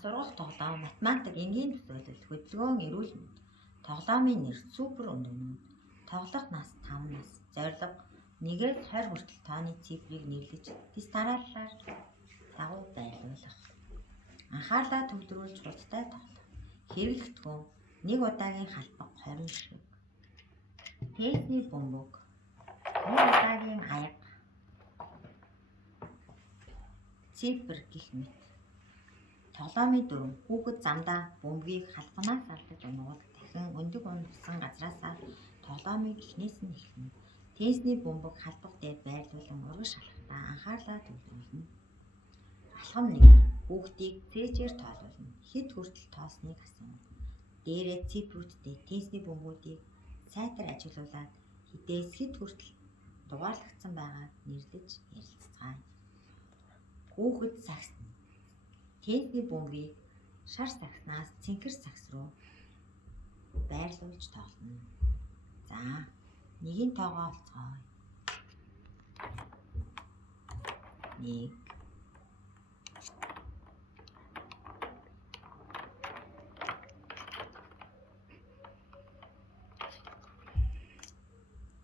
сургууль тоглоом, математик, энгийн төсөөлөл, хөдөлгөөн, эрүүл мэнд, тоглоомын нэр, супер өндөөнүүд, тоглох нас 5 нас, зорилго 1-ээс 20 хүртэл тооны цифрыг нэрлэж тэс тарааллаар дагуу байрлуулах. Анхаарлаа төвлөрүүлж хурдтай тоглох. Хэрэглэгдэхүүн 1 удаагийн халбаг 20 шиг. Тесний бөмбөг 1 удаагийн аяга цифр гэх мэт. Тоглоомын дүрм хүүхэд замдаа бөмбөгийг халбанаас алдаж унагуул дахин өндөг унсан газраасаа тоглоомыг эхнээс нь эхлэнэ. Тесний бөмбөг халбаг дээр байрлуулан урагш алхахдаа анхаарлаа төвлөрүүлнэ. Алхам 1. Хүүхдийг цээжээр тоолуулна. Хэд хүртэл тоосныг асууна. Дээрээ цифрүүдтэй тесний бөмбөгүүдийг сайтар ажиглуулад хэдээс хэд хүртэл дугаарлагдсан байгааг нэрлэж ярилцгаая. Хүүхэд сагс тесний бөмбөгийг шар сагснаас цэнхэр сагс руу байрлуулж тоглоно. За, нэгийн тоогоо олцгоё. 1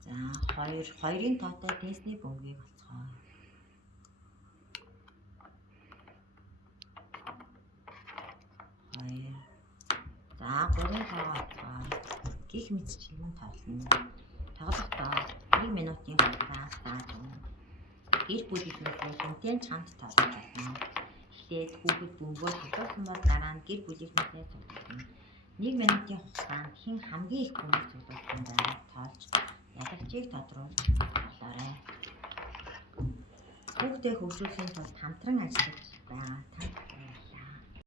За, 2 2-ын тоотой тесний бөмбөгийг олцгоё. 2 За, 3-ын тоогоо олцгоё. Гих мэтчлэн тоглоно. Тоглохдоо 1 минутын хугацаа заасан. Гэр бүлийнхээ хүнтэй хамт тоглож болно. Эхлээд хүүхэд бөмбөгөө тоглосон бол дараа нь гэр бүлийнхээ тоглоно. 1 минутын хугацаанд хэн хамгийн их бөмбөг цуглуулсан байгааг тоолж ялагчийг тодруулж болоорой. Хүүхдээ хөгжүүлэхийн тулд хамтран ажиллаж байгаа танд